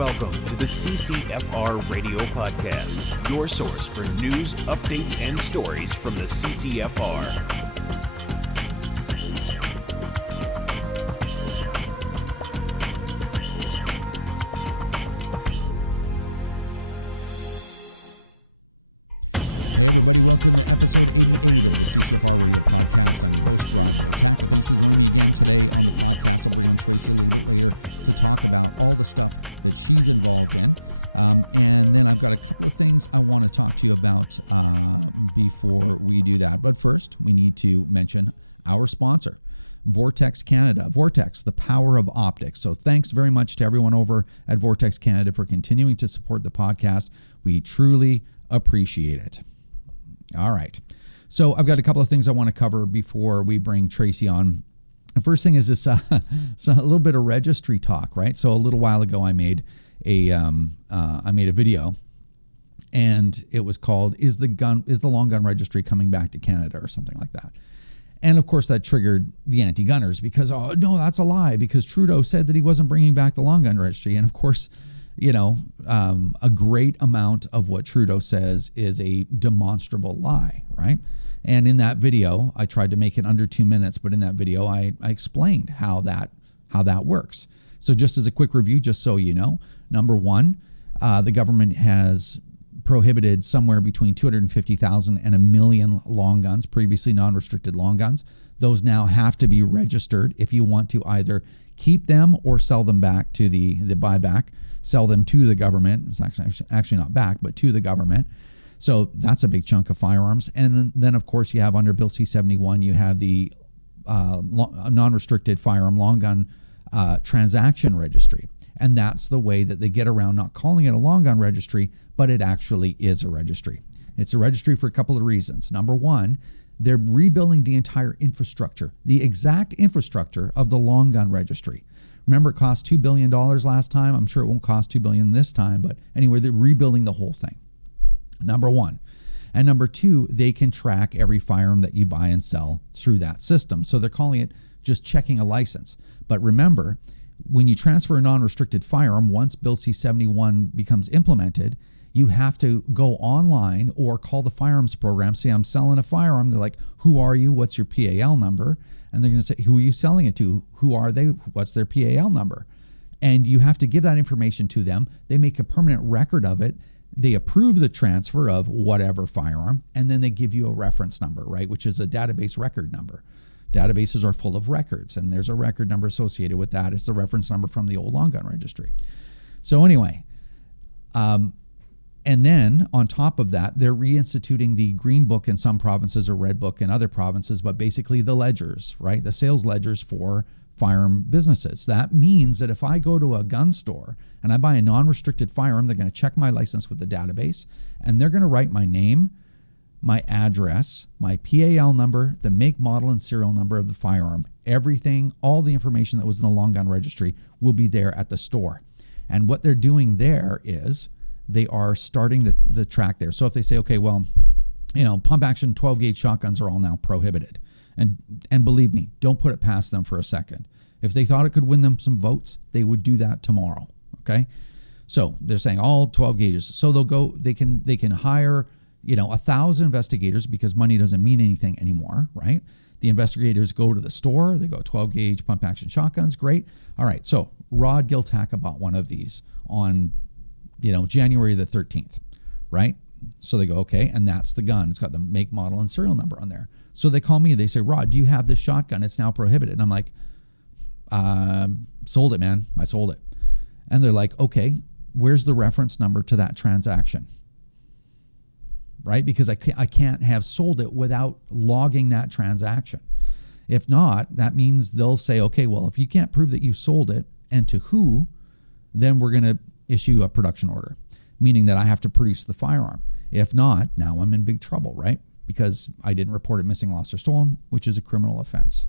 Welcome to the CCFR Radio Podcast, your source for news, updates, and stories from the CCFR. Hey everybody, welcome to episode 88 of the CCFR Radio Podcast. I'm your host, Rod Miltak. Thanks for joining me again today on the podcast. I'll bring on Tracy a little bit later to talk about all the stuff that she's involved in. And then I've got a couple of things I want to talk to you about before we do that. But first, we need to mention our sponsor, Vortex Canada. Vortex, the power of optics. So thanks very much to everyone over at Vortex Canada for continuing to support the podcast. We truly appreciate it. All right. So I've got a couple of things I want to cover before we bring Tracy on. The first thing is this, so a little bit of registry talk, right? So a little while ago, I made a video, and it was called "Is the Long Gun Registry Coming Back to Canada?" or something like that. And of course, that triggered the anti-gunners because, oh no, that's a lie, because Trudeau said that he wasn't bringing back the long gun registry, and of course, you know, a great amount of what Trudeau says is a demonstrable lie, right? And in that video, I tried to make it under 2 minutes, but in that video, I explained how that works. So just as a quick review, just so you know, number one, the government has prohibited somewhere between 250,000 and 1 million long guns, previously non-restricted long guns. Those now have to be registered if you want to either keep them or sell them back to the buyback, sell them to the government. It's actually not back, but to the government. So that's a big chunk of firearms. And then, of course, you have under Bill C-71, you have the non-restricted firearm long gun transaction registry. And that's the way that they get around not calling it a long gun registry, but it actually is a registry. It's a registry for a couple of reasons. Number one, they're rebuilding the entire infrastructure, the exact infrastructure of the long gun registry. Remember, it cost $2 billion last time. I'm sure it won't cost $2 billion this time, but anyway, they're rebuilding the whole thing. Number one. And number two, they can track every firearm that you buy and sell through that system. So they're calling it just checking a license. But remember, when you transfer a non-restricted firearm, once Bill C-71 becomes implemented, you have to go online or call the firearms program, say, I'm selling a firearm. They're like, who are you? What's your PAL number? And they're going to say, who are you selling it to? Who are they? What's their PAL number? And you have to give that information to them. They make a permanent record of it. They approve the transfer of whatever firearm, and then they give you a reference number, right, which is a database record number. Databases are full of records, and there's a record number associated with that. It's the reference number from the old long gun registry. So anyway, and then on top of that, they're reinstituting the green book in some provinces or red book in other provinces, but basically the ledgers, right? The sales ledgers for firearm businesses. That means that if I go to a gun store and I buy a non-restricted firearm, they're going to check my license with the database, and they're going to write my name, my address, my PAL number, the make, model, and serial number of the firearm. Everything, all the information that was in the long gun registry will be there at the store. And what they're doing there is they are starting the track there. So if they say, okay, well, you know, pump action 12 gauge shotguns are all now prohibited. And believe me, don't put it past them for a second. If they thought it could win them some votes, they would do that tomorrow. Okay. So they're saying all 12 gauges. So they can hire, 1,000 investigators, because money doesn't mean anything anymore, right? The investigators go to the store, they go 12 gauge pump action shotguns. Great. All right. So Rod Giltack bought one of these on, January the 13th, right? So they go, okay, and that's the gun. It's got the make, model, and serial number on there. So they call me, they say, Rod, do you have this shotgun? It's now prohibited. And I'm like, sold it, man. I sold it. And they're like, okay, where's the reference number to that transaction? Right? Because I can't have sold it without logging that transaction. If not, that means they'll say, okay, well, if you can't prove that you sold it and to who, then we're going to issue a production order, meaning that I have to produce the firearm. If not, now I'm in big trouble, right? Because I didn't report it missing, lost, or stolen, which is a criminal offense.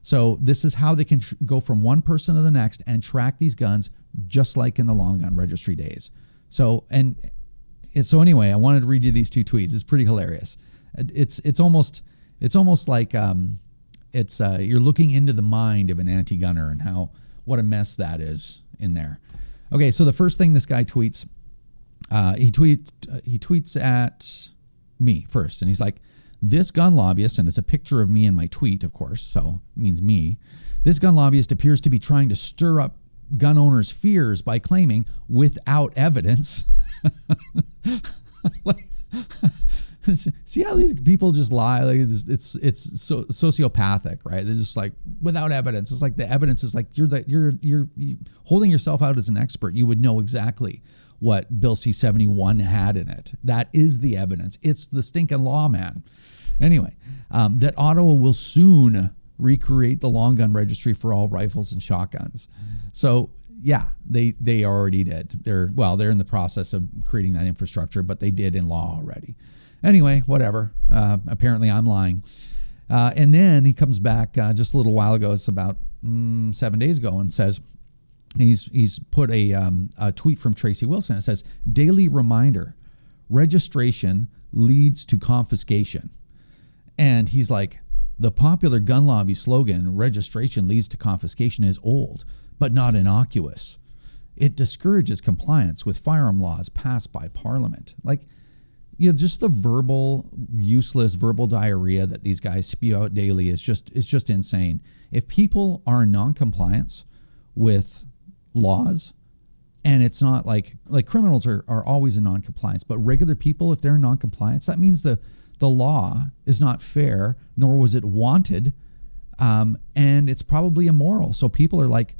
So this is how they can go from one person to the next and track these guns, just like in the long gun registry days. So anyway, I wanted to read you these two tweets. It's pretty hilarious. It's almost like you're looking into the mind of an anti-gunner and what a mess that is in there. Okay, so the first thing this guy tweets, he tweets at me first, and he's like, this gun lobbyist, and it's a picture of me in my tweet, of course, so it means me. This gun lobbyist appears to be trying to stir up gun owners' fears by claiming, without evidence, like, see how these people just lie? Like it's so sociopathic, right? They're just like, without evidence. It's like the evidence is like you're holding yourself out as an expert. You would know exactly what Bill C-71 had in it. That is the evidence. It's the stinking law, man. Anyway, that Ottawa will soon recreate the long gun registry for all rifles and shotguns. So yeah, they already did. They're in the process of creating that infrastructure, but they did in law already. Anyway, whatever. Apparently I'm lying. And then he comes back just a little while ago. It's about 7 days ago, and says he's put a tweet from Tracy Wilson. It says, daily reminder, registration leads to confiscation. And he's like, the popular gun lobby slogan, registration leads to confiscation, is old, but not innocuous. It discourages compliance with firearm laws passed by Parliament. Like, just the useless verbal diarrhea that these guys spew out daily is just insane. If people are in non-compliance with laws, and it's not like criminals are always in non-compliance, but regular people, if they're in non-compliance, that means the law is not fair, nor was it wanted, and it's probably immoral. So people are like,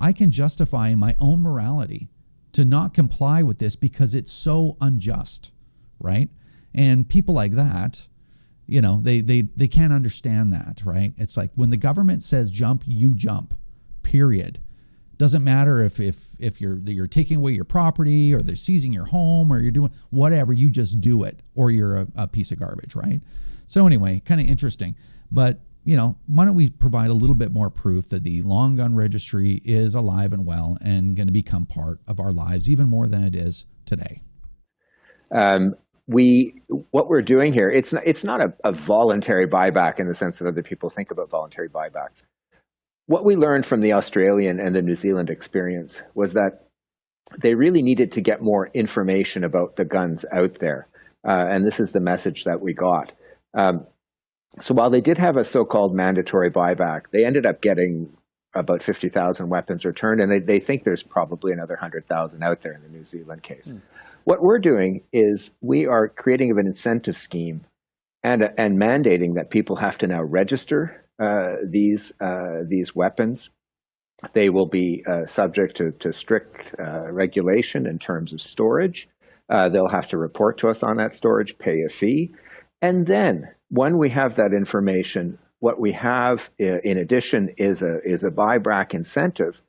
I can justify in my own morality to not comply with this because it's so unjust. Right? And people like that, they can't understand that, right? It's like when the government says jump, you jump, period. Doesn't matter if you're taking away your property, or they're seizing your home, or you're doing whatever, you just do it, or you're a piece of garbage, right? So anyway, kind of interesting. But, why don't we provide a little bit more proof that the long gun registry is alive and well and going to become part of our lives even more than it is today? What we're doing here, it's not a voluntary buyback in the sense that other people think about voluntary buybacks. What we learned from the Australian and the New Zealand experience was that they really needed to get more information about the guns out there. And this is the message that we got. So while they did have a so-called mandatory buyback, they ended up getting about 50,000 weapons returned, and they think there's probably another 100,000 out there in the New Zealand case. What we're doing is we are creating an incentive scheme and mandating that people have to now register these weapons. They will be subject to strict regulation in terms of storage. They'll have to report to us on that storage, pay a fee. And then when we have that information, what we have in addition is a buyback incentive,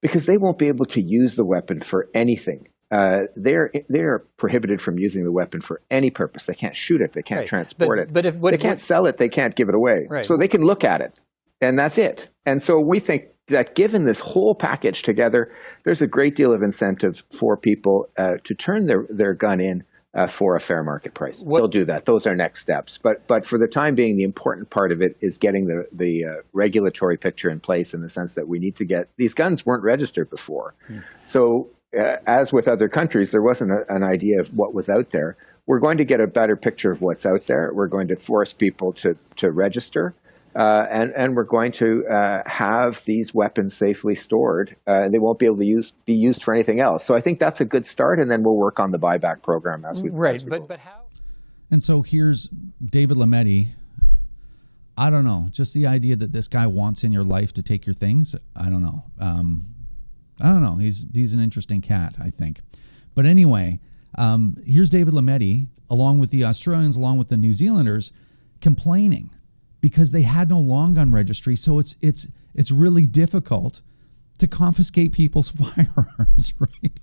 because they won't be able to use the weapon for anything. They're prohibited from using the weapon for any purpose. They can't shoot it. They can't transport it. But they can't sell it. They can't give it away. Right. So they can look at it, and that's it. And so we think that given this whole package together, there's a great deal of incentive for people to turn their gun in for a fair market price. They'll do that. Those are next steps. But for the time being, the important part of it is getting the regulatory picture in place, in the sense that we need to get – these guns weren't registered before. So as with other countries, there wasn't an idea of what was out there. We're going to get a better picture of what's out there. We're going to force people to register. And we're going to have these weapons safely stored. They won't be able to be used for anything else. So I think that's a good start, and then we'll work on the buyback program as we go. But how? And so here's David Lametti. I don't know, just the idea that this guy wants in your life to take your things. I don't know. He's an interesting cat, I think. But anyway, here's David Lametti, along with the Australians, along with the New Zealanders, complaining because they had no long gun registry. So it's really difficult to confiscate people's firearms, right?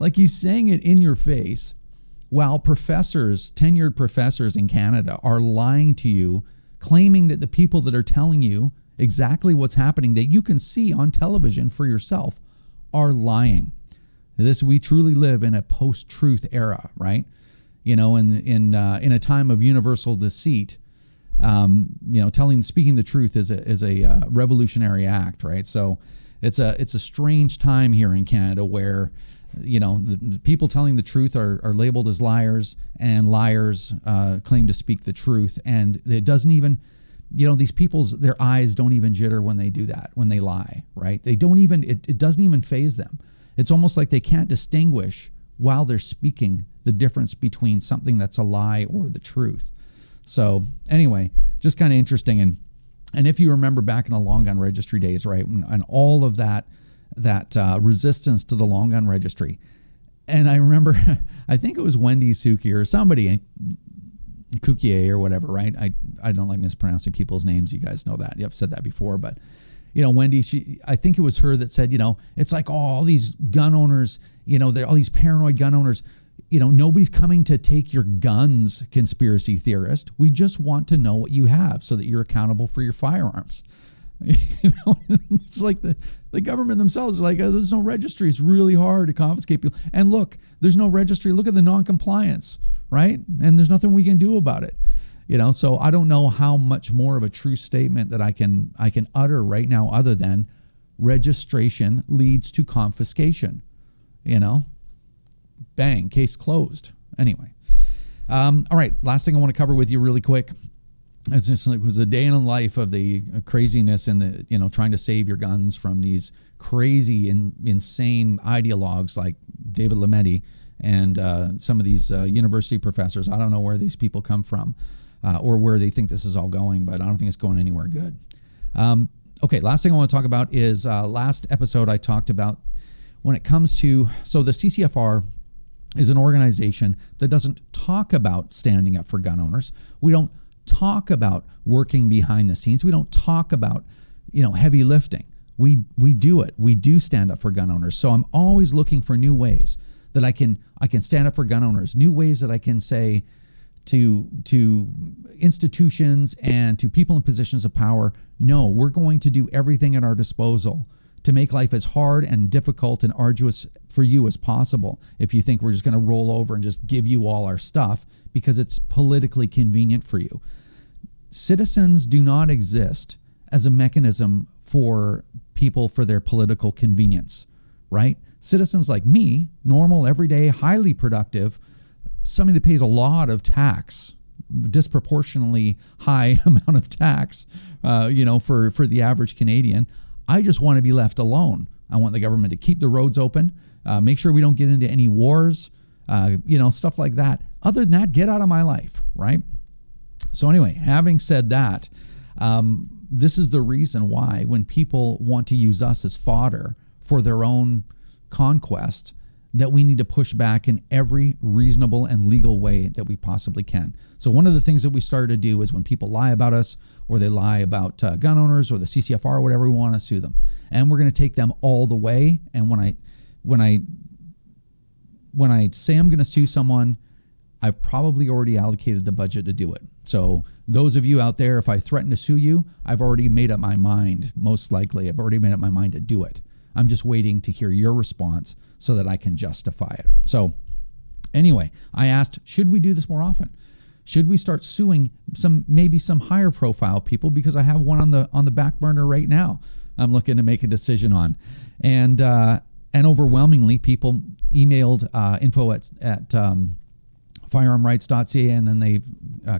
Like, he's saying it in your face while tenured professors in Canada are lying to you, claiming that the people that are telling you exactly what's happening that you can see on television for yourself are lying. We truly live in a post-truth era, right? In a time of universal deceit. Speaking the truth is a revolutionary act, right? So it's a strange time here in Canada where, the people telling the truth are labeled as liars, and liars claim to speak the truth. And it doesn't even, these people's, their eyes don't even jitter when they do that, when they lie, right? They don't even, it doesn't even faze them. It's almost like they can't distinguish while they're speaking the difference between something that's a lie or the truth. So anyway, just kind of interesting. And if you remember back in the long gun registry days, right, and all of that resistance to the long gun registry. And I remember, I think it was Wendy Suki or somebody, Cuquier or whatever, right? I don't like mispronouncing people's names. You guys know that. I've said that before. But, Wendy, I think it was her that said, it's like all these gun owners, all these paranoid gun owners, nobody's coming to take your guns, conspiracy theorist. We just want to know what you have so that you're accountable for your firearms. It's like the government themselves are like, there's no registry. It's really hard to confiscate people. And look, there's no registry. Look at the non-compliance, right? And there's nothing we can do about it. So I don't know how much more of a true statement that I can utter right now other than registration leads to confiscation. Bang, case closed. Anyway. All right, last thing I want to cover with you really quick. It was a day in the life of the craziness and the, trying to save your guns from these crazy and insane ideologues like David Lametti and some of these university professors. I don't know where these people come from or where they think this is all going, but I don't think it's going anywhere good. Okay, last thing I want to talk about is last episode I talked about when it comes to, so the CCFR is an organization that doesn't talk about standing up for gun owners. We don't talk about working behind the scenes. We don't talk about, heavy lifting. We do it. We do stand up for gun owners. So I'm always looking for new ways that I can stand up for gun owners, new ways that I can say to institutions and to people in positions of power, no, we're going to do everything at our disposal to make life as hard and difficult and arduous for you as possible if you think we're just going to roll over and just give you all our stuff because it's politically convenient for you. Citizens do not exist as a mechanism for people for their political convenience, right? Citizens like me, normal, everyday, highly productive, somebody that pays a lot of tax, disproportionately high amount of tax, for the average Canadian. I just want to be left alone. I want the government to keep the roads open, make sure we don't get into any wars, stuff like that. Other than that, get out of my life, right? So anyway, having said that, this is the reason why when people want to use us as fodder for their own conquest, that we need to push back in every reasonable and legal way that we possibly can. So one of the things that we started to do is when people lie about us or they lie about gun owners or the CCFR or whatever, we want to sue them. And we're going to take them all the way. And when I say I'm going to sue someone, I've probably already allocated the budget to do it. So those of you out there, if I threaten to sue you, I've already made up my mind. Most likely, I've already made up my mind to do it. I'm just waiting to hear your response so that I can justify it. So anyway, I asked, should we do this more often? Should we start suing maybe some higher profile people? Because I have one on the back burner right now I'm looking to make a decision on. And overwhelmingly, people emailed info at firearmrights.ca, and then they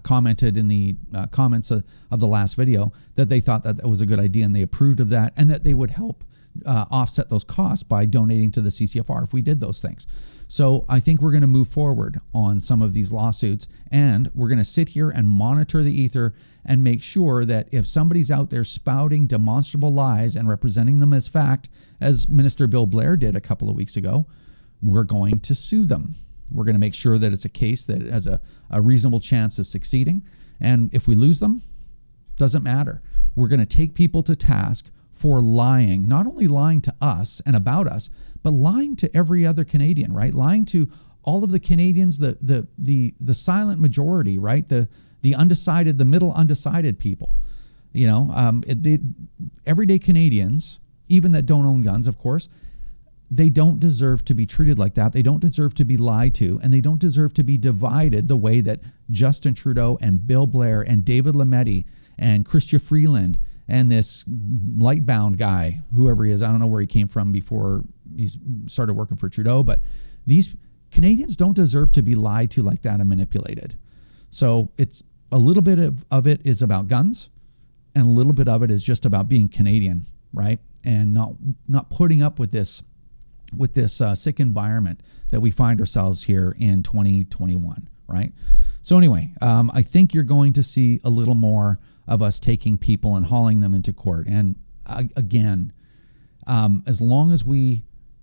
commented in the comments of the last video that they thought that was a good idea and they approved of that, and that they would help offset those costs by donating to the CCFR if we did those things. So I think we're going to move forward on some of these lawsuits, and we're going to sit here and monitor the ether and make sure that if somebody's out there spouting demonstrable lies and representing them as fact, as Minister Bill Blair did a couple of weeks ago, we're going to sue them. We're going to make sure that it's a case that has a reasonable chance of succeeding. And if we lose them, doesn't matter. We're going to take people to task for lying, not only lying to us and about us, but lying to every other Canadian, right? Lying to all of the Canadians, the silent majority, right? The undecided, the middle undecided people. Everyday Canadians, even that don't own guns, of course, they don't deserve to be treated like that. They don't deserve to be lied to, and they don't deserve to be divided the way that Justin Trudeau and Bill Blair and David Lametti and Chrystia Freeland and this light-bound guy, whoever he is, I don't know where he came from before he started working for Trudeau, but these Canadians don't deserve to be lied to like that and manipulated. So it's a little bit of it is about guns, and a little bit of it is just about being Canadian, right? And not putting up with this sick environment that we find ourselves here in 2021, right? So anyway, I think you're going to see a little more of us taking people and hauling them into court. And again, as long as we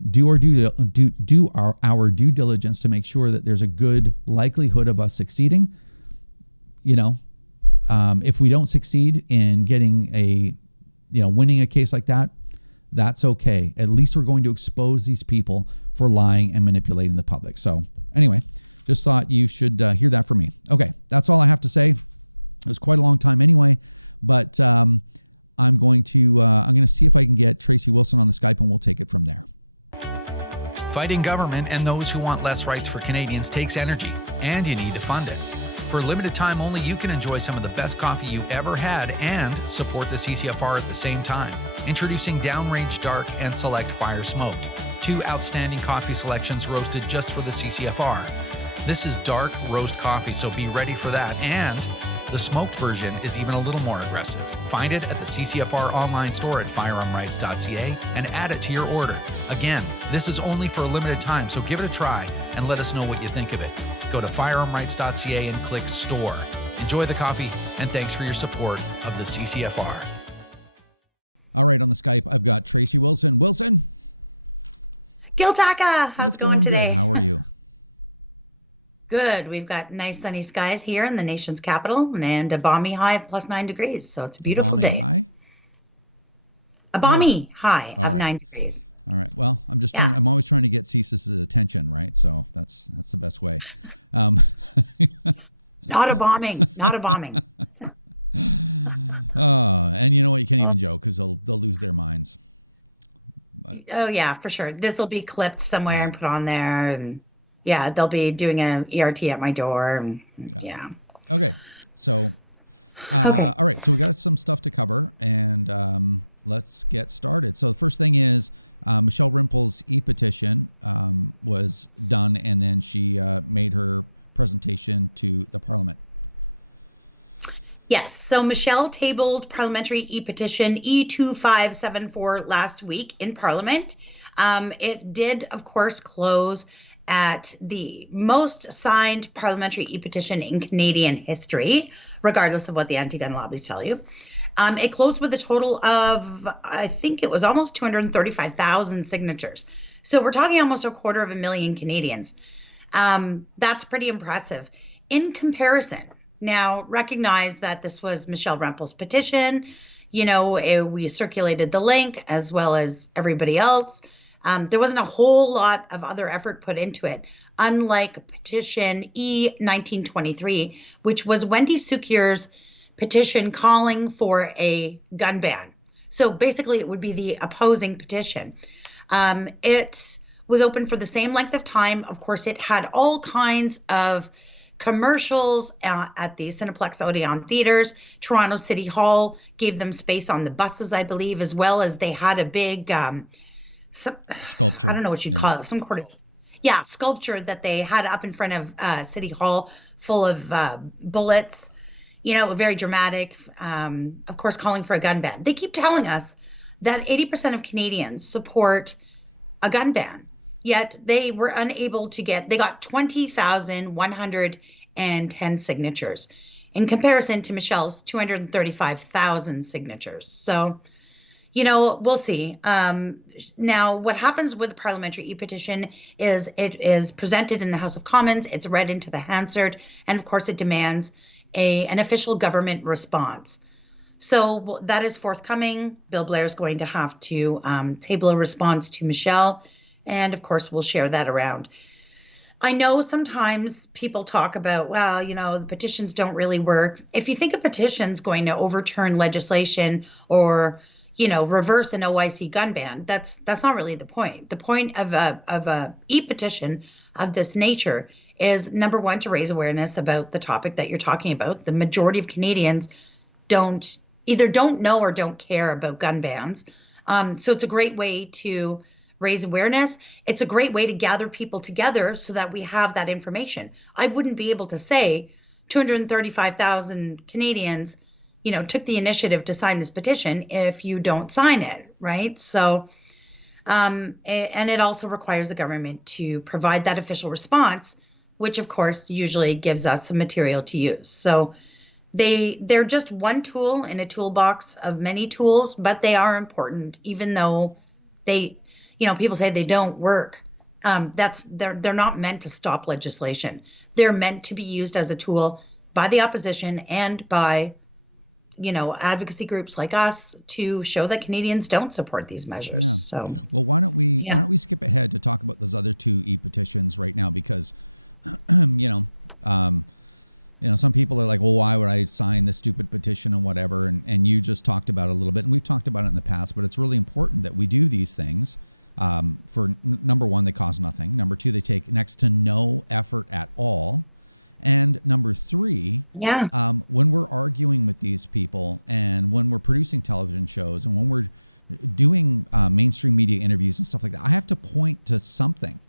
do our due diligence to make sure that there's a good likelihood of us succeeding, if we don't succeed in getting winning a case like that, that's okay. At least we're going to expose these people for lying and manipulating the public. So anyway, just thought you should hear that from me. Okay, that's all I have to say. It was quite a long time anyway, but I'm going to see if I can get Tracy Wilson on the Skype, and we'll take it from there. Fighting government and those who want less rights for Canadians takes energy, and you need to fund it. For a limited time only, you can enjoy some of the best coffee you ever had and support the CCFR at the same time. Introducing Downrange Dark and Select Fire Smoked, 2 outstanding coffee selections roasted just for the CCFR. This is dark roast coffee, so be ready for that. And the smoked version is even a little more aggressive. Find it at the CCFR online store at firearmrights.ca and add it to your order. Again, this is only for a limited time, so give it a try and let us know what you think of it. Go to firearmrights.ca and click store. Enjoy the coffee, and thanks for your support of the CCFR. All right, on the Skype, I've got Tracy Wilson. Wilson? Giltaka, how's it going today? Good. How are you? Good. We've got nice sunny skies here in the nation's capital and a balmy high of +9 degrees. So it's a beautiful day. High? A balmy high of right. 9 degrees. All right. Well, I'm always trying to get CSIS's attention, right? So that's the best way. Not a bombing. Not a bombing. And you know what? You can't even joke because they'll lose their minds. But, oh, yeah, for sure. This will be clipped somewhere and put on there. And yeah, they'll be doing an ERT at my door. And, yeah. Okay. So, all right. So we got some stuff to cover, and let's get started. So the first thing is Michelle Rimple's e-petition was done, and then she made her presentation to the Parliament. Yes. So Michelle tabled parliamentary e-petition E2574 last week in Parliament. It did, of course, close at the most signed parliamentary e-petition in Canadian history, regardless of what the anti-gun lobbies tell you. It closed with a total of, I think it was almost 235,000 signatures. So we're talking almost 250,000 Canadians. That's pretty impressive. In comparison, now recognize that this was Michelle Rimple's petition. We circulated the link as well as everybody else. There wasn't a whole lot of other effort put into it, unlike petition E1923, which was Wendy Sucur's petition calling for a gun ban. So basically it would be the opposing petition. It was open for the same length of time. Of course, it had all kinds of commercials at the Cineplex Odeon theaters. Toronto City Hall gave them space on the buses, I believe, as well as they had a big sculpture. I don't know what you'd call it. Some sort of sculpture that they had up in front of City Hall, full of bullets. Very dramatic. Of course, calling for a gun ban. They keep telling us that 80% of Canadians support a gun ban, yet they were unable to they got 20,110 signatures in comparison to Michelle's 235,000 signatures. So, we'll see. Now, what happens with the parliamentary e-petition is it is presented in the House of Commons, it's read into the Hansard, and of course it demands an official government response. So that is forthcoming. Bill Blair is going to have to table a response to Michelle, and of course we'll share that around. I know sometimes people talk about, the petitions don't really work. If you think a petition's going to overturn legislation or reverse an OIC gun ban, that's not really the point. The point of a e-petition of this nature is, number one, to raise awareness about the topic that you're talking about. The majority of Canadians don't either don't know or don't care about gun bans. So it's a great way to raise awareness. It's a great way to gather people together so that we have that information. I wouldn't be able to say 235,000 Canadians, took the initiative to sign this petition if you don't sign it, right? So, and it also requires the government to provide that official response, which of course usually gives us some material to use. So they're just one tool in a toolbox of many tools, but they are important, even though they, people say they don't work. They're not meant to stop legislation. They're meant to be used as a tool by the opposition and by, advocacy groups like us to show that Canadians don't support these measures. Yeah. So, well, why don't we skip ahead to talk about those other two e-petitions right now? Because, some people are like, well, why would I sign this stupid petition and whatever? And you just talked about it a little bit, and we've talked about it in the past, but it's really important that we do these things. For number one, they cost nothing. Number two, they take next to no effort at all. And number three, when we're arguing with these people and when we're producing television shows and when we're doing mainstream media interviews and stuff like that, I have to point to something,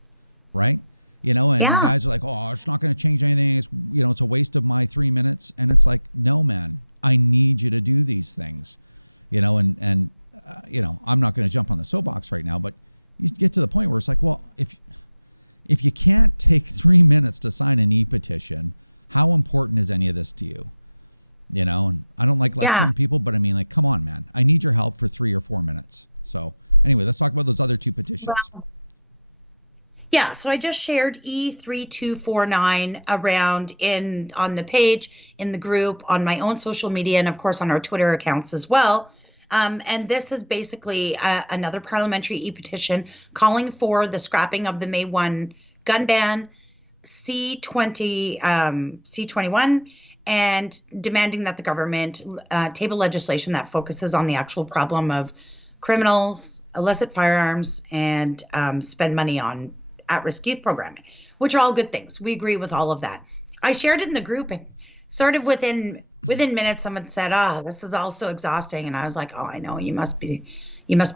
right? Guys are like, oh, it's not going to change anything. It's, it's a waste of my 3 minutes. And it's like, no, man, I need you to do these things, I'm not going to jump on the soapbox right now, but you get to the point where it's like, well, if you can't take 3 minutes to sign an e-petition, how important is any of this to you? And I don't like lecturing people, but I mean, like, come on, man, I need your help for 3 or 4 minutes. So anyway, let's talk about those other two petitions. Wow. Yeah, so I just shared E3249 around on the page, in the group, on my own social media, and of course on our Twitter accounts as well. And this is basically another parliamentary e-petition calling for the scrapping of the May 1 gun ban, C21, and demanding that the government table legislation that focuses on the actual problem of criminals, illicit firearms, and spend money on at-risk youth programming, which are all good things. We agree with all of that. I shared it in the group, and sort of within minutes, someone said, "Oh, this is all so exhausting," and I was like, "Oh, I know, you must be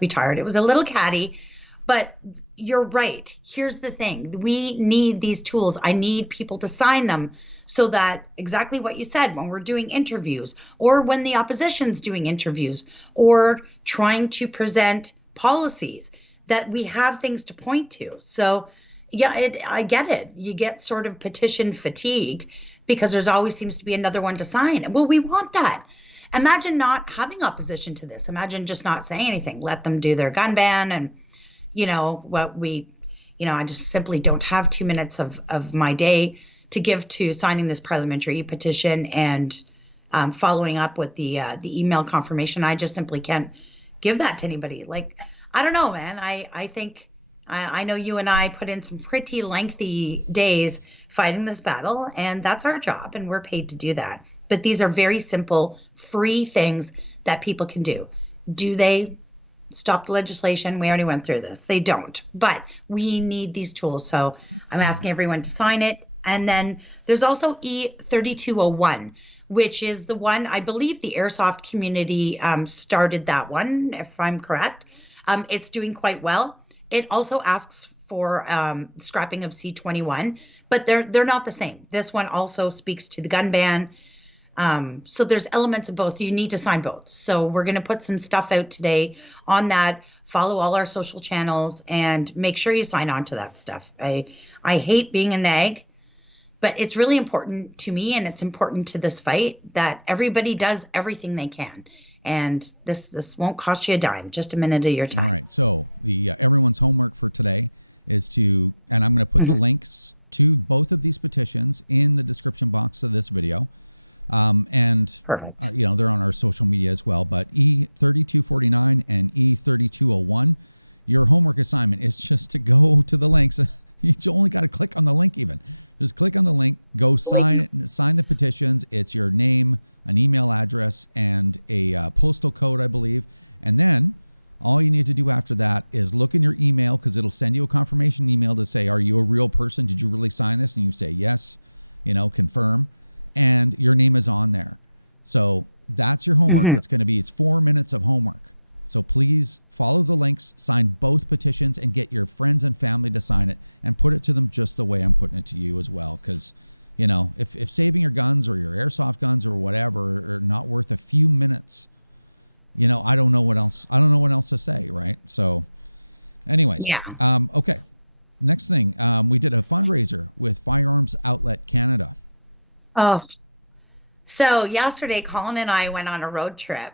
tired." It was a little catty, but you're right. Here's the thing: we need these tools. I need people to sign them so that exactly what you said, when we're doing interviews, or when the opposition's doing interviews, or trying to present policies, that we have things to point to. So, I get it. You get sort of petition fatigue because there's always seems to be another one to sign. Well, we want that. Imagine not having opposition to this. Imagine just not saying anything. Let them do their gun ban, and I just simply don't have 2 minutes of my day to give to signing this parliamentary petition and following up with the email confirmation. I just simply can't give that to anybody. Like, I don't know, man. I think I know you and I put in some pretty lengthy days fighting this battle, and that's our job, and we're paid to do that. But these are very simple, free things that people can do. Do they stop the legislation? We already went through this. They don't, but we need these tools. So I'm asking everyone to sign it. And then there's also E3201, which is the one, I believe the airsoft community started that one, if I'm correct. It's doing quite well. It also asks for scrapping of C21, but they're not the same. This one also speaks to the gun ban. So there's elements of both. You need to sign both. So we're going to put some stuff out today on that. Follow all our social channels and make sure you sign on to that stuff. I hate being a nag, but it's really important to me, and it's important to this fight that everybody does everything they can. And this won't cost you a dime, just a minute of your time. All right. So the everyone's homework for today is to, and I'm going to put the links to both of these petitions in the description box of this video. Perfect. They're on our social media as well. But E3249 and E3201, your homework assignment is just to go to the links. You only got to click on the link even. Just click on the link, go sign the petitions. It's your name, an email address, and a postal code, I believe. And then all you need to do after that is look in your email, because it'll send you a confirmation email to say, are you a real person? Did you really sign this? And you say, yes, confirm. And your name is on there. So That's your homework. It's 4 minutes of homework. So please follow the links, sign both petitions, and get your friends and family to sign it and put it to them just the way I'm putting it to you as well. Because, if saving your guns or your airsoft guns or whatever are not worth a few minutes, I don't know what else to say, right? So anyways, okay. Next thing, we did a fundraiser with Firearms Outlet Canada. Oh, so yesterday, Colin and I went on a road trip.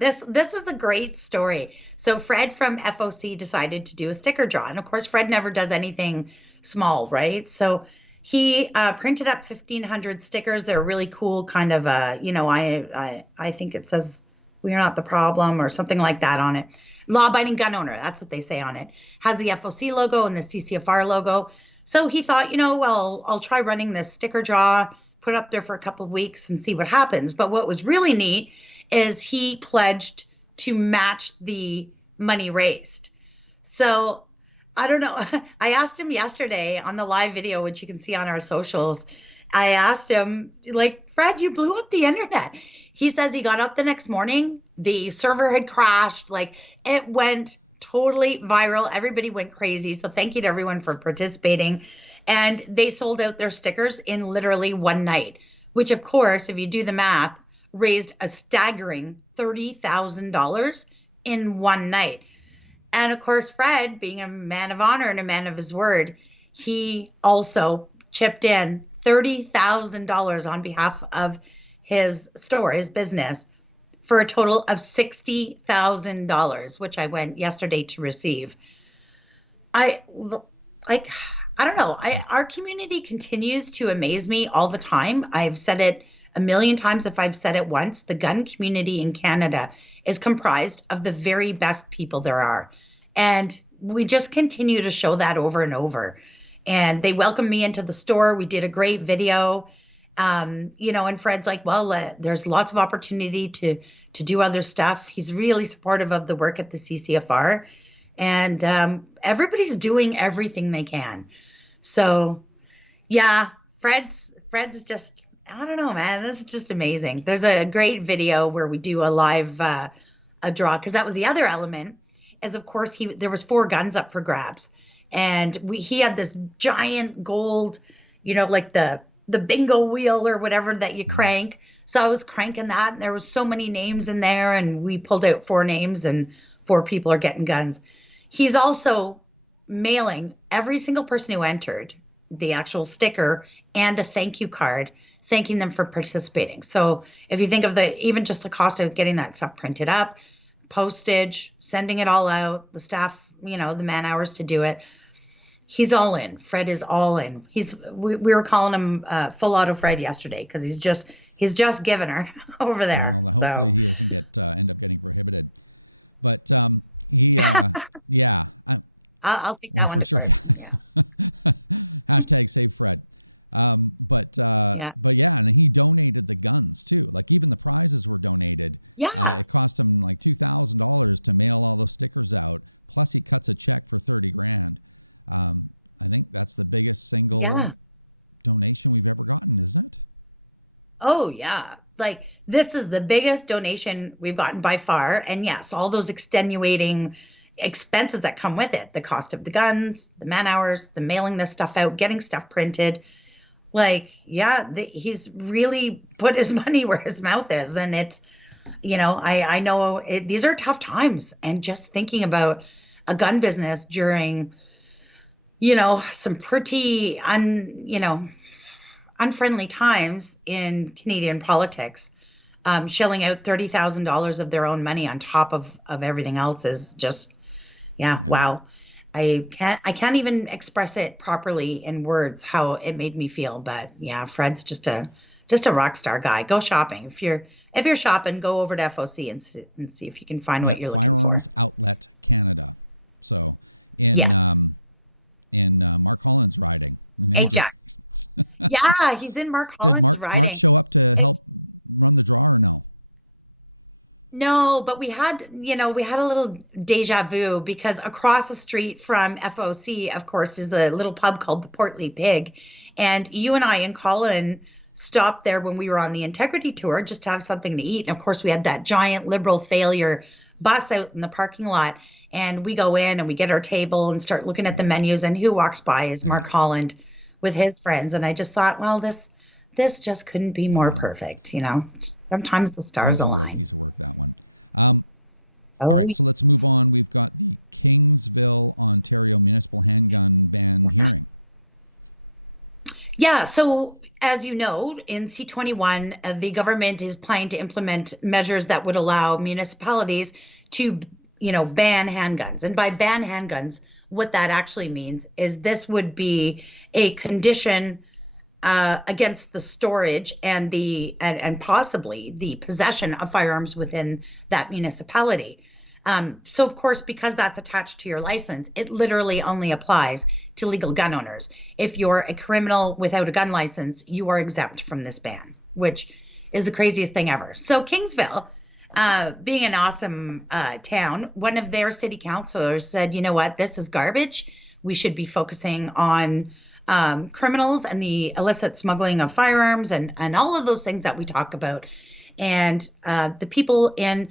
This is a great story. So Fred from FOC decided to do a sticker draw. And of course, Fred never does anything small, right? So he printed up 1,500 stickers. They're really cool, kind of, I think it says, "We are not the problem," or something like that on it. Law-abiding gun owner, that's what they say on it. Has the FOC logo and the CCFR logo. So he thought, well, I'll try running this sticker draw, put it up there for a couple of weeks and see what happens. But what was really neat is he pledged to match the money raised. So I don't know. I asked him yesterday on the live video, which you can see on our socials. I asked him, Fred, you blew up the internet. He says he got up the next morning. The server had crashed. It went totally viral. Everybody went crazy. So thank you to everyone for participating. And they sold out their stickers in literally one night, which, of course, if you do the math, raised a staggering $30,000 in one night. And of course, Fred, being a man of honor and a man of his word, he also chipped in $30,000 on behalf of his store, his business, for a total of $60,000, which I went yesterday to receive. I don't know. Our community continues to amaze me all the time. I've said it a million times. If I've said it once, the gun community in Canada is comprised of the very best people there are. And we just continue to show that over and over. And they welcomed me into the store. We did a great video. And Fred's like, well, there's lots of opportunity to do other stuff. He's really supportive of the work at the CCFR. And everybody's doing everything they can. So, yeah, Fred's just, I don't know, man. This is just amazing. There's a great video where we do a live a draw, because that was the other element. Is of course there was 4 guns up for grabs, and he had this giant gold, like the bingo wheel or whatever that you crank. So I was cranking that, and there was so many names in there, and we pulled out 4 names, and 4 people are getting guns. He's also mailing every single person who entered the actual sticker and a thank you card, thanking them for participating. So if you think of even just the cost of getting that stuff printed up, postage, sending it all out, the staff, the man hours to do it, he's all in. Fred is all in. We were calling him Full Auto Fred yesterday, because he's just giving her over there. Well, hopefully he doesn't end up getting prohibited. But he, yeah, I'll take that one for sure. Yeah. Hashtag save Fred. But yeah, and he donated the guns too. Even the prizes were donated. Yeah. It cost him $2,000 to mail all those stickers out. Plus he cuts a check for $30,000. I think that's the biggest single donation we've ever gotten, isn't it? Oh yeah. This is the biggest donation we've gotten by far. And yes, all those extenuating expenses that come with it, the cost of the guns, the man hours, the mailing this stuff out, getting stuff printed. He's really put his money where his mouth is. And it's, I know these are tough times. And just thinking about a gun business during, some pretty unfriendly times in Canadian politics, shelling out $30,000 of their own money on top of everything else is just, wow. I can't even express it properly in words how it made me feel. But yeah, Fred's just a rock star guy. Go shopping. If you're shopping, go over to FOC and see if you can find what you're looking for. Firearms Outlet Canada. So in Mark Holland's riding. Ajax. Yeah, he's in Mark Holland's riding. Did Mark show up to help run the draw or no? No, but we had a little deja vu, because across the street from FOC, of course, is a little pub called the Portly Pig. And you and I and Colin stopped there when we were on the integrity tour just to have something to eat. And of course, we had that giant Liberal failure bus out in the parking lot. And we go in and we get our table and start looking at the menus. And who walks by is Mark Holland with his friends. And I just thought, well, this just couldn't be more perfect. You know, sometimes the stars align. That's a real piece of work, that one. All right, so let's move on. We've got the Kingsville, Ontario municipal handgun ban hearing. Yeah, so as you know, in C21, the government is planning to implement measures that would allow municipalities to, ban handguns. And by ban handguns, what that actually means is this would be a condition against the storage and and possibly the possession of firearms within that municipality. So of course, because that's attached to your license, it literally only applies to legal gun owners. If you're a criminal without a gun license, you are exempt from this ban, which is the craziest thing ever. So Kingsville, being an awesome town, one of their city councilors said, you know what, this is garbage. We should be focusing on criminals and the illicit smuggling of firearms and all of those things that we talk about. And the people in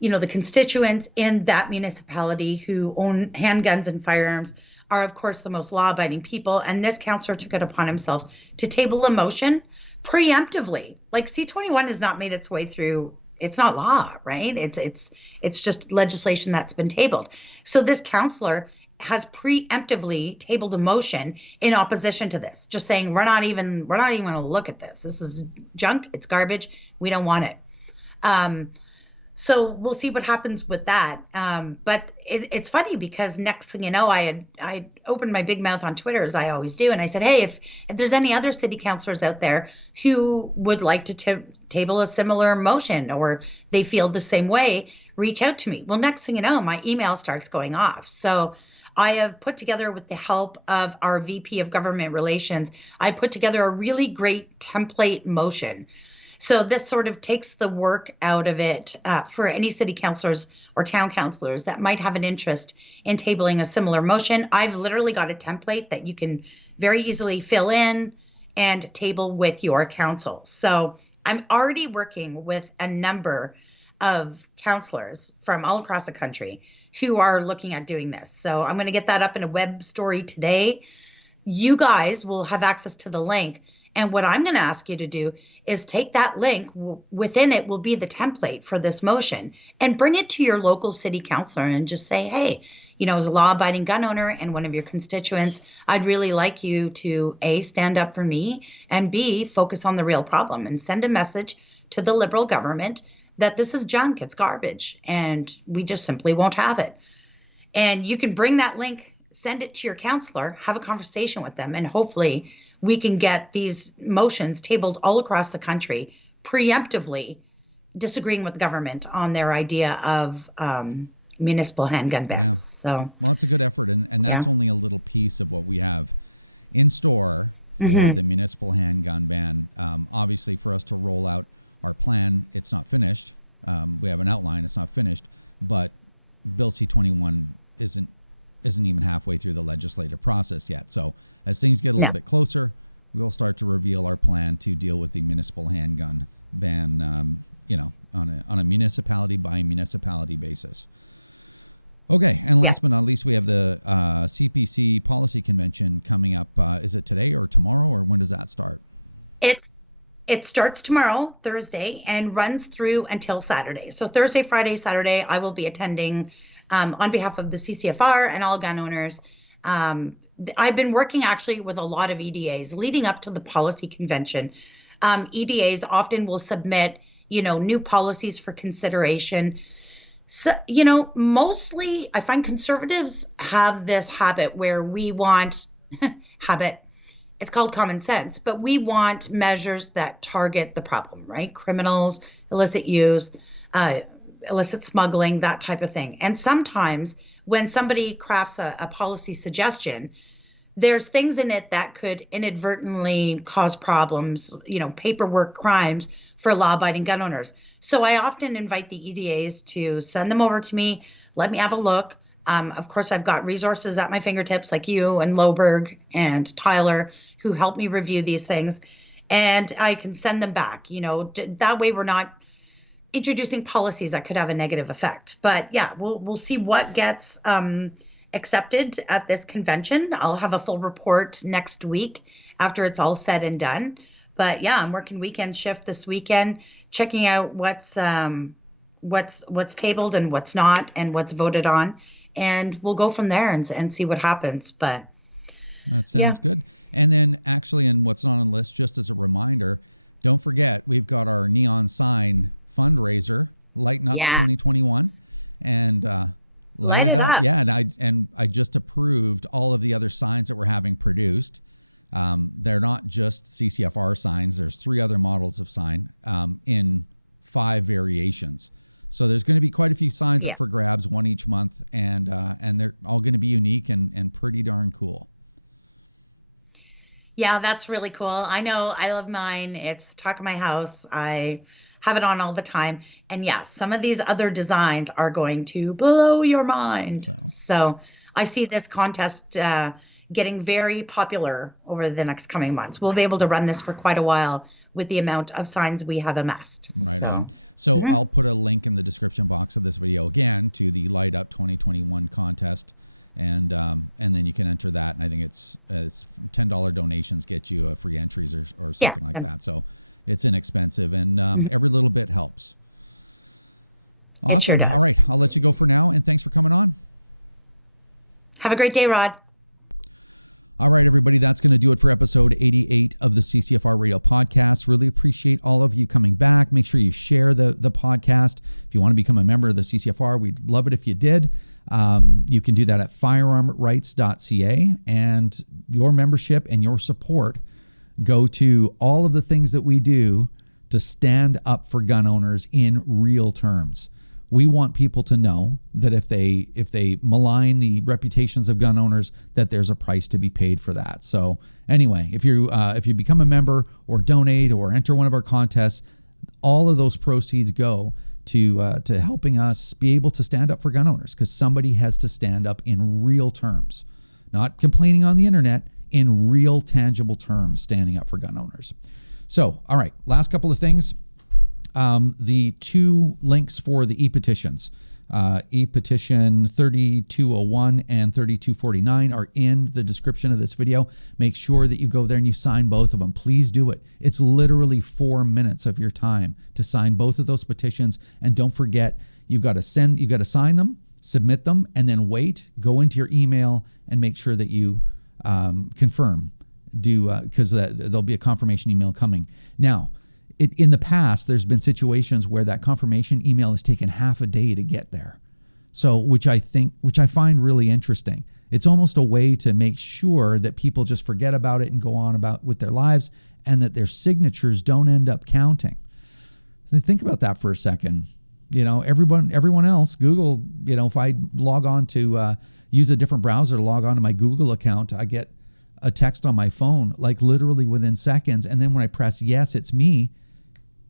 the constituents in that municipality who own handguns and firearms are, of course, the most law-abiding people. And this councillor took it upon himself to table a motion preemptively. Like C21 has not made its way through. It's not law, right? It's just legislation that's been tabled. So this councillor has preemptively tabled a motion in opposition to this, just saying we're not even going to look at this. This is junk. It's garbage. We don't want it. So we'll see what happens with that. But it's funny because next thing you know, I opened my big mouth on Twitter, as I always do. And I said, hey, if there's any other city councilors out there who would like to table a similar motion or they feel the same way, reach out to me. Well, next thing you know, my email starts going off. So I have put together, with the help of our VP of Government Relations, I put together a really great template motion. So this sort of takes the work out of it for any city councilors or town councilors that might have an interest in tabling a similar motion. I've literally got a template that you can very easily fill in and table with your council. So I'm already working with a number of councilors from all across the country who are looking at doing this. So I'm going to get that up in a web story today. You guys will have access to the link. And what I'm going to ask you to do is take that link. Within it will be the template for this motion, and bring it to your local city councilor and just say, hey, as a law-abiding gun owner and one of your constituents, I'd really like you to A, stand up for me, and B, focus on the real problem and send a message to the Liberal government that this is junk, it's garbage, and we just simply won't have it. And you can bring that link, send it to your councilor, have a conversation with them, and hopefully we can get these motions tabled all across the country, preemptively disagreeing with the government on their idea of municipal handgun bans. Yeah. So, well, it's a good effort, and that's only a little piece of what we have in store for the municipal handgun ban. Obviously, for us to roll out our plan, it's not finished. We have an outline, it's not finished, but Bill C-21 isn't even halfway through the legislative process yet. So as things get a little bit closer, we will start to reveal our plan to deal with the municipal handgun ban, on a municipality by municipality basis. Okay, and last but not least, we have the CPC Policy Convention coming up. Is it today or tomorrow, or when does that start? It starts tomorrow, Thursday, and runs through until Saturday. So Thursday, Friday, Saturday, I will be attending on behalf of the CCFR and all gun owners. I've been working actually with a lot of EDAs leading up to the policy convention. EDAs often will submit, new policies for consideration. So, mostly I find conservatives have this habit where we want it's called common sense, but we want measures that target the problem, right? Criminals, illicit use, illicit smuggling, that type of thing. And sometimes when somebody crafts a policy suggestion, there's things in it that could inadvertently cause problems, paperwork crimes for law-abiding gun owners. So I often invite the EDAs to send them over to me, let me have a look. Of course, I've got resources at my fingertips like you and Loberg and Tyler who help me review these things. and I can send them back. That way we're not introducing policies that could have a negative effect. But yeah, we'll see what gets accepted at this convention. I'll have a full report next week after it's all said and done. But yeah, I'm working weekend shift this weekend, checking out what's tabled and what's not, and what's voted on, and we'll go from there and see what happens. But that sounds good. And then actually, and what's not on the list, just as a reminder, don't forget we've got our neon sign fundraiser, Lighten Up 2021, and light it up. Yeah, and I just approved all of the other signs that we're having produced. They're not just CCFR signs. There's 3 other models of sign in 5 variations. So there's going to be quite a few signs up for grabs, 1 each month, and they're all going to be unique and pretty darn cool. Yeah, that's really cool. I know, I love mine. It's the talk of my house. I have it on all the time. And yeah, some of these other designs are going to blow your mind. So I see this contest getting very popular over the next coming months. We'll be able to run this for quite a while with the amount of signs we have amassed. Right on. So I'll put a link in the description box of this video again to the Light Up 2021 contest. And then you can enter that. And I think it's $10 donations get you a free entries or something like that. So it's inexpensive, and every little bit helps. Awesome. It sure does. All right. I'll let you go for now. And thanks for coming on. Have a great day, Rod. All right, everybody, that's going to do it for episode 88 of the CCFR Radio Podcast. Really appreciate all of you coming back. Make sure you share the podcast. If you want to become a member of the CCFR, we'd love it if you did. You can do that at firearmrights.ca, and your membership and your support go to all of the things that we do to stand up for gun owners in real terms. We want people to know that if they malign the reputations of gun owners, that there's a price to be paid for that. So anyway, if you become a member or donate or enter one of our contests, all of those proceeds go to helping us be able to stand up for gun owners, because somebody has to stand up in real terms, not complaining on the internet, in real tangible terms, standing up for gun owners. So, all right, last couple of things. The 2 links for the e-petitions, e-petition 3201 and 3249 are in the description of this video. Make sure that you go there and you sign both of them. Please do it. It's literally 4 minutes of your time to sign both of those petitions. And don't forget, you've got to sign them, submit them, and then go into your email and make sure that you confirm, because there'll be a confirmation email coming. Now, in the past, there's been situations where that confirmation email has taken half a day to get there. So, which I find really interesting. It's almost a way to make sure that people just forget about it and go on about with their lives, and that their signatures don't end up counting. Think about that for a second. Everyone else, Google, if I log on to use a different browser to log on to my Google account, I get a text on my phone, like literally within seconds. And then when I press yes, it's me,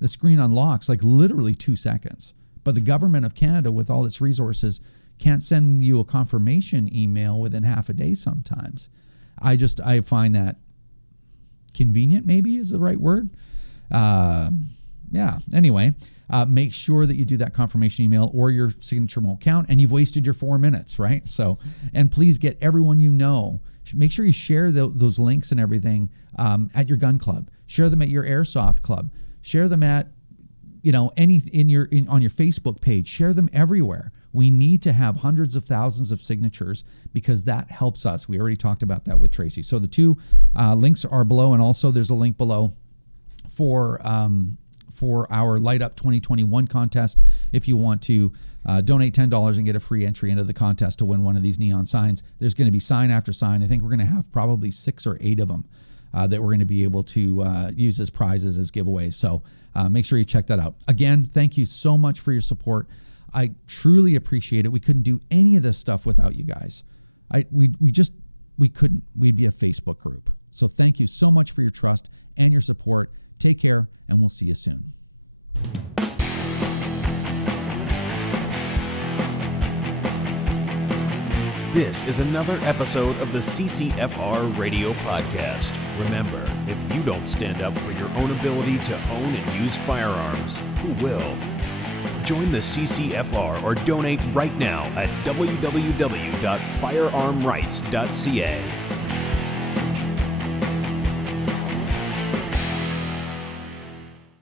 the screen unlocks like literally 2 seconds. But the government of Canada, with all its resources, can't send you a confirmation email within half a day sometimes. I find that convenient, maybe is the right word. Anyway, make sure that you do that confirmation email or your signature won't count and you've wasted your 4 minutes, right? So, and please get everyone make sure you share those links and everything at your gun club. Share them at your airsoft club. Share them at, on your Facebook page. Share them everywhere. We need to have hundreds of thousands of signatures because that helps us. We already talked about that with Tracy. So the 2 links are below, and also there's a link below for our Light Up 2021 contest. If you want to donate $10 and get a free entry into the contest to win one of these neon signs, there's going to be sign after sign. I think we're going to have probably 6 or 8 of them that we're going to be able to use as prizes, as giveaways. So make sure you check that out. Again, thank you so much for your support. I truly appreciate it. We couldn't do any of this stuff without you guys. We couldn't. We'd be a Facebook group. So thank you so much for your trust and your support. Take care, and we'll see you soon. This is another episode of the CCFR Radio Podcast. Remember, if you don't stand up for your own ability to own and use firearms, who will? Join the CCFR or donate right now at www.firearmrights.ca.